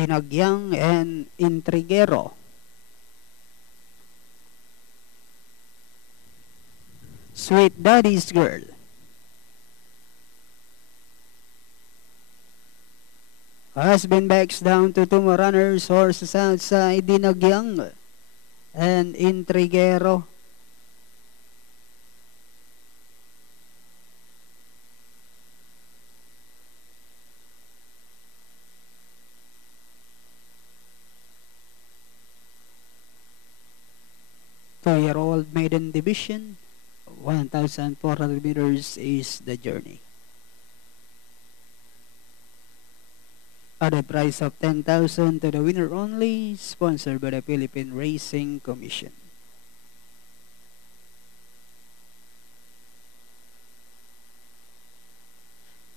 Dinagyang and Intriguero. Sweet Daddy's Girl. Husband backs down to 2 more runners. Horses outside. Dinagyang and Intriguero. Two-year-old maiden division. 1,400 meters is the journey. At a price of 10,000 to the winner only, sponsored by the Philippine Racing Commission.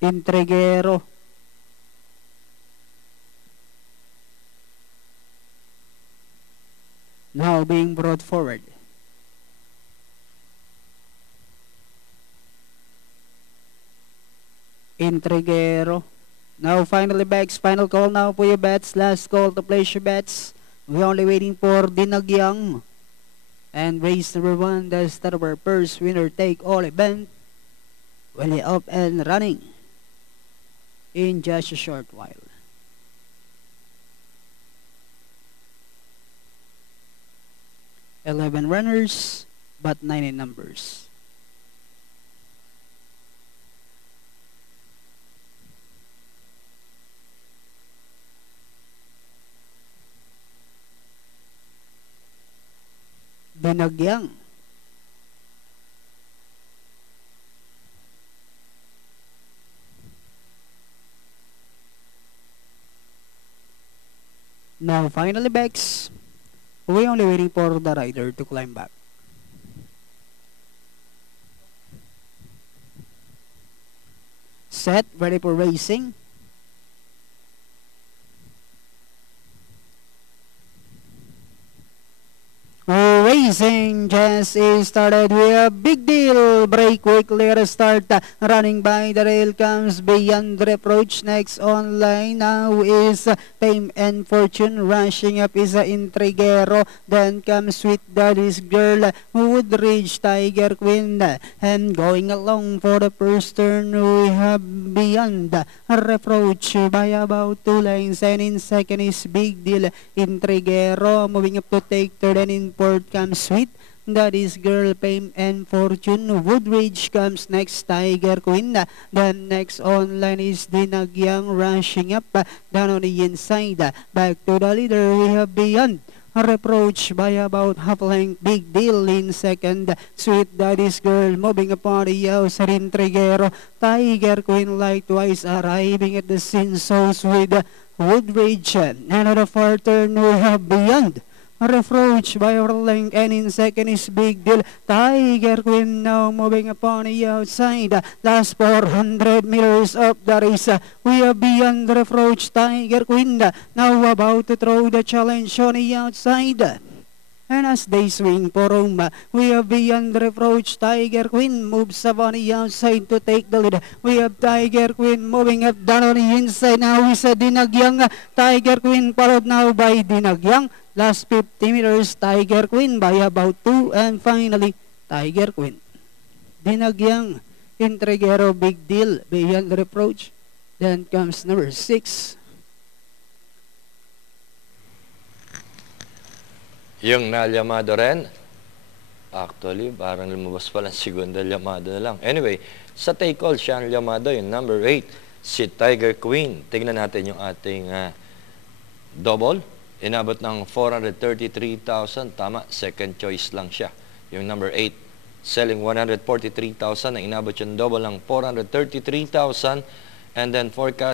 Intriguero. Now being brought forward. Intriguero. Now finally backs. Final call now for your bets. Last call to place your bets. We're only waiting for Dinagyang. And race number 1, the start of our first winner take all event. Well, up and running in just a short while. Eleven runners, but 9 in numbers. Dinagyang. Now finally backs. We're only waiting for the rider to climb back. Set, ready for racing. Racing just is started with a big deal. Break quickly at a start. Running by the rail comes Beyond Reproach. Next online now is Fame and Fortune. Rushing up is Intriguero. Then comes Sweet Daddy's Girl. Woodridge, Tiger Queen. And going along for the first turn, we have Beyond Reproach by about 2 lines. And in second is Big Deal. Intriguero moving up to take third, and in fourth comes Sweet Daddy's Girl, Fame and Fortune. Woodridge comes next, Tiger Queen. Then next online is Dinagyang rushing up down on the inside. Back to the leader, we have Beyond Reproach by about half length. Big Deal in second. Sweet Daddy's Girl moving upon the outside. Intriguero, Tiger Queen likewise arriving at the scene. So with Woodridge. And on the far turn, we have Beyond Reproach by our length, and in second is Big Deal. Tiger Queen now moving upon the outside. Last 400 meters of the race. We are Beyond Reproach. Tiger Queen now about to throw the challenge on the outside. And as they swing for home, we have Beyond Reproach. Tiger Queen moves up on the outside to take the lead. We have Tiger Queen moving up down on the inside. Now is Dinagyang. Tiger Queen followed now by Dinagyang. Last 50 meters, Tiger Queen by about 2. And finally, Tiger Queen. Dinagyang, Intriguero, Big Deal, Beyond Reproach. Then comes number 6. Yung nalyamado rin. Actually, parang lumabas pa lang segunda Llamado na lang. Anyway, sa take all, siya ang Llamado. Yung number 8, si Tiger Queen. Tingnan natin yung ating double. Inabot ng 433,000. Tama, second choice lang siya. Yung number 8, selling 143,000. Ang inabot yung double ng 433,000. And then forecast